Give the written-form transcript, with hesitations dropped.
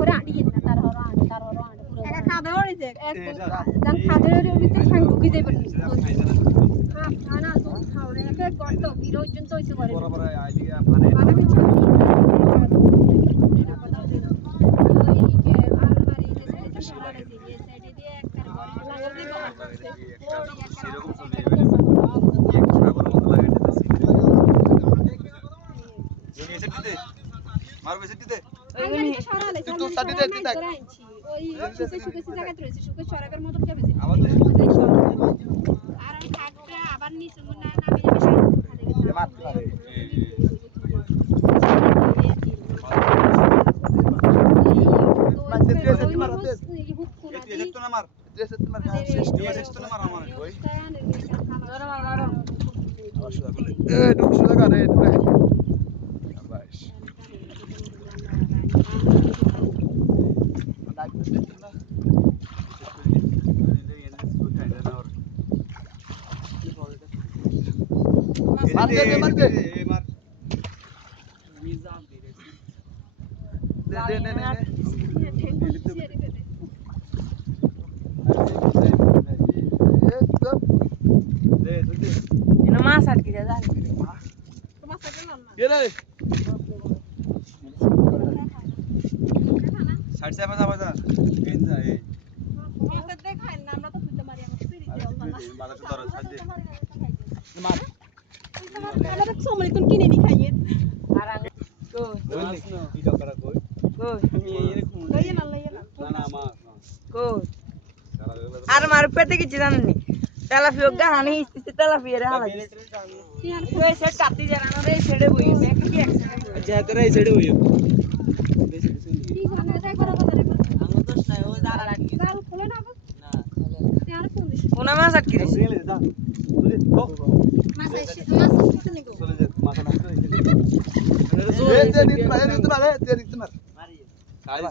করে আড়িয়ে না তার হরো আড়ে পুরো একা খাবে ওই যে এক জান খাবে ওই ভিতরে ঠাং ঢুকি যাবে হ্যাঁ আনা তো খাওরে একা গর্ত বিরো পর্যন্ত হইছে করে বরাবর আইডিয়া মানে কিছু মারবে সেটিতে এইটা সরালে তুই সাটি দে দিতা ওই সুকে জায়গাতে রয়েছে সুকে সরাবের মতো যাবে আবার দে আর আমি থাকতে আবার নিচে মনে না নামে যাবে মার পারে মারতে দে সেটি মার দে এত না মার দে সেটি মার শেষ তো না মার আমার ওই মার আবার শুরু করলে ঢুক শুরু করে ঢুক বাস মার দে মার দে মার মিজান দে এনে মাছ আটকে যায় তোমার সাথে না কে রে সাইড সাইড বাজা বাজা গেন্দা এই তোমার সাথে দেখাই না আমরা তো ফুটে মারি আমরা ফিরে যাও না মারা তো ধর সাইড দে মার আমরা তো সময় কোন কিনে নি খাইয়ে আর আমি তো কি টাকা কই কই আমি এরকম লইয়ে না না মা কই আর মার পেটে কিছু জানেনি তেলাপিয়া গাহানি ইস্তিতে তেলাপিয়া রে হালা কই সে কাটি জানা রে ছেড়ে বই দেখি কি অ্যাক্সিডেন্ট যা তোরা এই সাইডে হইও কি জানে তাই করা বলে আমি তো নাই ওই দাঁড়া লাগি জাল খুলে না না তুই আর কোন দিস কোনা মাছ আটকে রে যা তুই তো মাছ কিনে গো চলে যা মাথা নষ্ট হইছে দে দিতে পারে মারি সাইজ